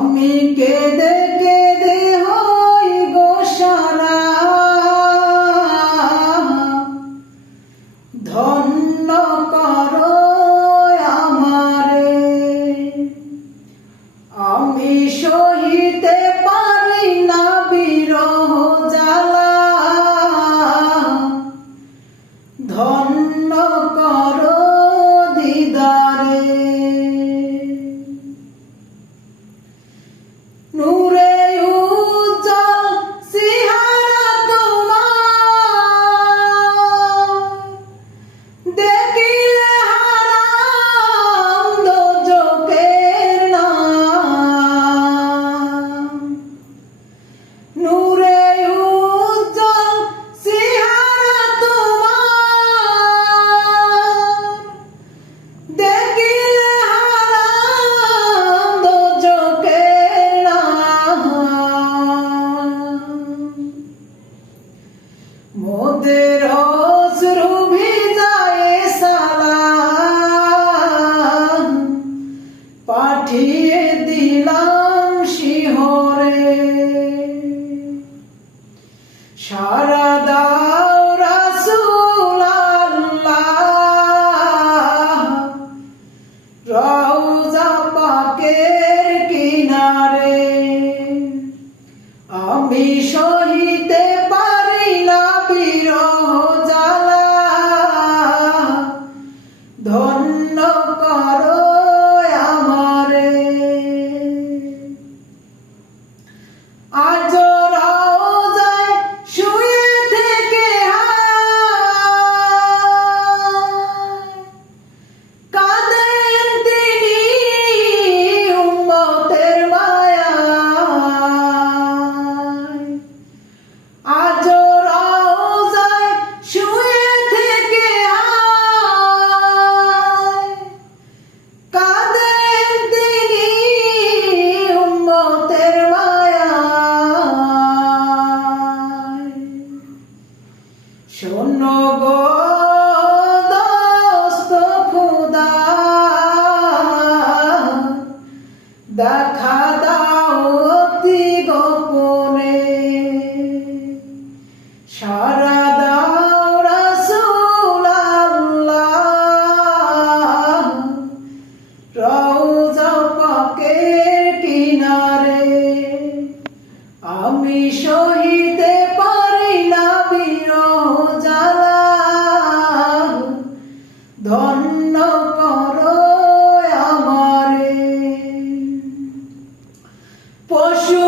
আমি কেঁদে কেঁদে হই গো সারা, ধন্য করো আমারে। আমি সহিতে পারি না বিরহ জ্বালা, ধন্য করো দিদারে। নূরে উজ্জ্বল চেহারা তোমার, দেখিলে হারাম দোজখের নাম। নূরে উজ্জ্বল চেহারা তোমার, দেখিলে হারাম দোজখের নাম। মোদের অশ্রু ভিজায়ে সালাম, পাঠিয়ে দিলাম শিহরে। সারা দাও রাসূল আল্লাহ, রওজা পাকের কিনারে। আমি সহিতে পারি না বিরহ জ্বালা, ধন্য করো আমারে। আজ রওজায় শুয়ে থেকে কাঁদেন তিনি উম্মতের মায়ায়। আজ রওজায় শুয়ে থেকে কাঁদেন তিনি উম্মতের মায়ায়। শোনো গো দোস্ত খোদা, দেখা দাও অতি গোপনে। সারা দাও রাসূল আল্লাহ, রওজা পাকের কিনারে। আমি সহিতে পারি না বিরহ জ্বালা, ধন্য করো আমারে। পশু